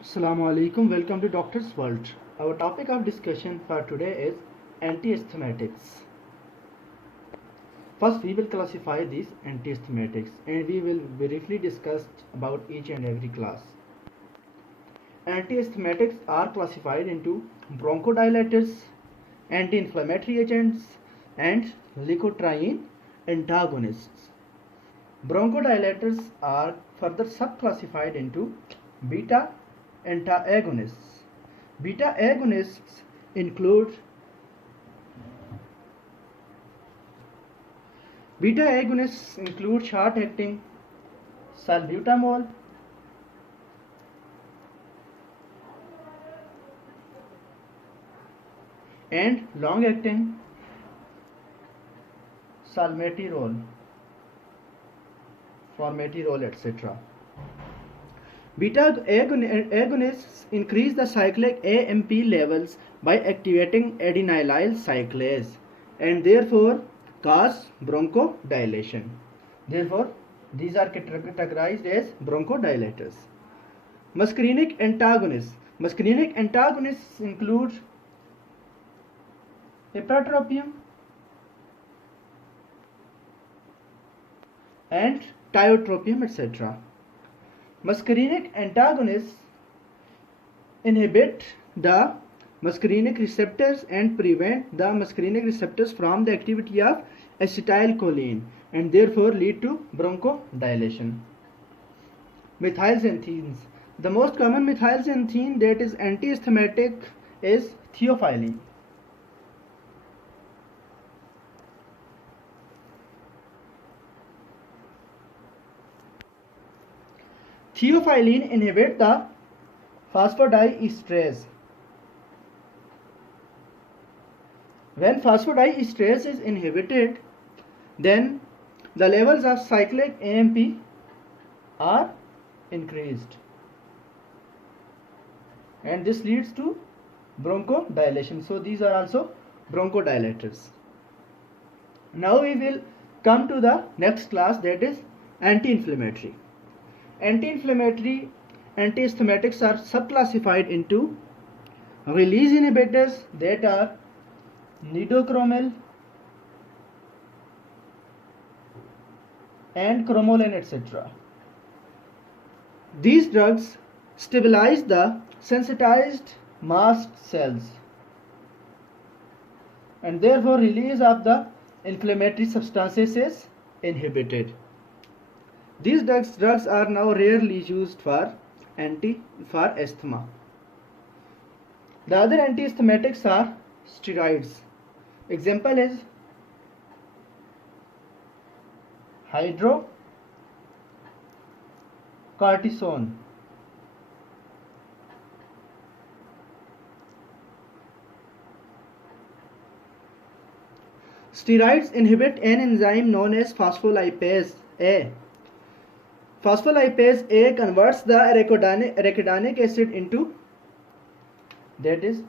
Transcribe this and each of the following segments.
Assalamu alaikum. Welcome to Doctor's World. Our topic of discussion for today is antihistaminics. First, we will classify these antihistaminics and we will briefly discuss about each and every class. Antihistaminics are classified into bronchodilators, anti-inflammatory agents, and leukotriene antagonists. Bronchodilators are further subclassified into beta antagonists. Beta agonists include short-acting salbutamol and long-acting salmeterol, formoterol, etc. Beta agonists increase the cyclic AMP levels by activating adenylyl cyclase and therefore cause bronchodilation. Therefore, these are categorized as bronchodilators. Muscarinic antagonists. Muscarinic antagonists include ipratropium and tiotropium, etc. Muscarinic antagonists inhibit the muscarinic receptors and prevent the muscarinic receptors from the activity of acetylcholine and therefore lead to bronchodilation. Methylxanthines. The most common methylxanthine that is antihistaminic is theophylline. Theophylline inhibits the phosphodiesterase. When phosphodiesterase is inhibited, then the levels of cyclic AMP are increased and this leads to bronchodilation. So these are also bronchodilators. Now we will come to the next class, that is anti-inflammatory. Anti-inflammatory antihistaminics are subclassified into release inhibitors, that are nidoquinone and cromolyn, etc. These drugs stabilize the sensitized mast cells and therefore release of the inflammatory substances is inhibited. These drugs are now rarely used for asthma. The other antihistaminics are steroids. Example is hydrocortisone. Steroids inhibit an enzyme known as phospholipase A. Phospholipase A converts the arachidonic acid into, that is,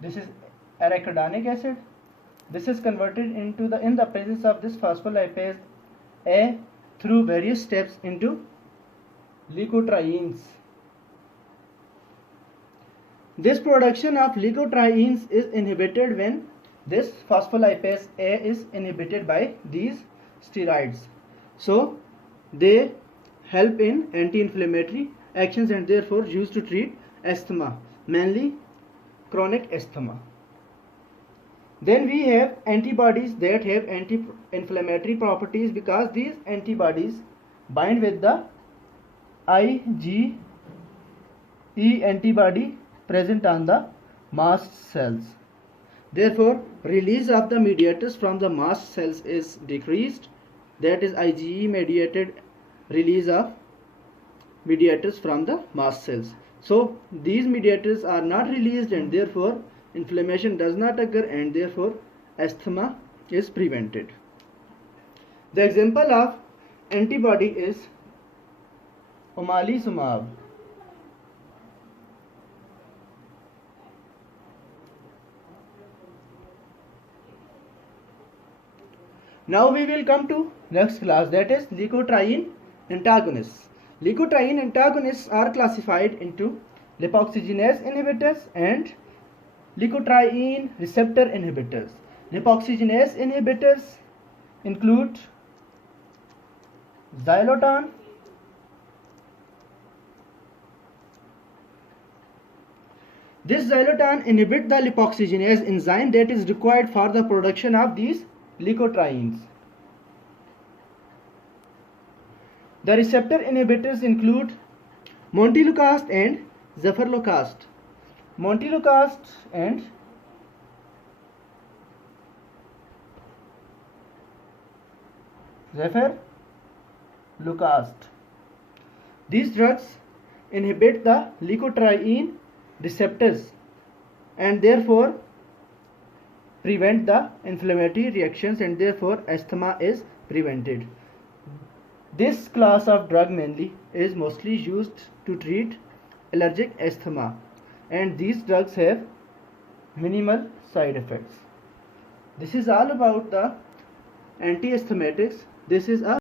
this is arachidonic acid. This is converted into in the presence of this phospholipase A through various steps into leukotrienes. This production of leukotrienes is inhibited when this phospholipase A is inhibited by these steroids. So they help in anti-inflammatory actions and therefore used to treat asthma, mainly chronic asthma. Then we have antibodies that have anti-inflammatory properties because these antibodies bind with the IgE antibody present on the mast cells. Therefore, release of the mediators from the mast cells is decreased. That is IgE mediated release of mediators from the mast cells. So these mediators are not released and therefore inflammation does not occur and therefore asthma is prevented. The example of antibody is omalizumab. Now we will come to next class, that is leukotriene antagonists. Leukotriene antagonists are classified into lipoxygenase inhibitors and leukotriene receptor inhibitors. Lipoxygenase inhibitors include xylotan, this xylotan inhibits the lipoxygenase enzyme that is required for the production of these leukotrienes. The receptor inhibitors include montelukast and zeferlokast. Montelukast and zeferlokast. These drugs inhibit the leukotriene receptors and therefore prevent the inflammatory reactions, and therefore asthma is prevented. This class of drug mainly is mostly used to treat allergic asthma, and these drugs have minimal side effects. This is all about the anti-asthmatics. This is a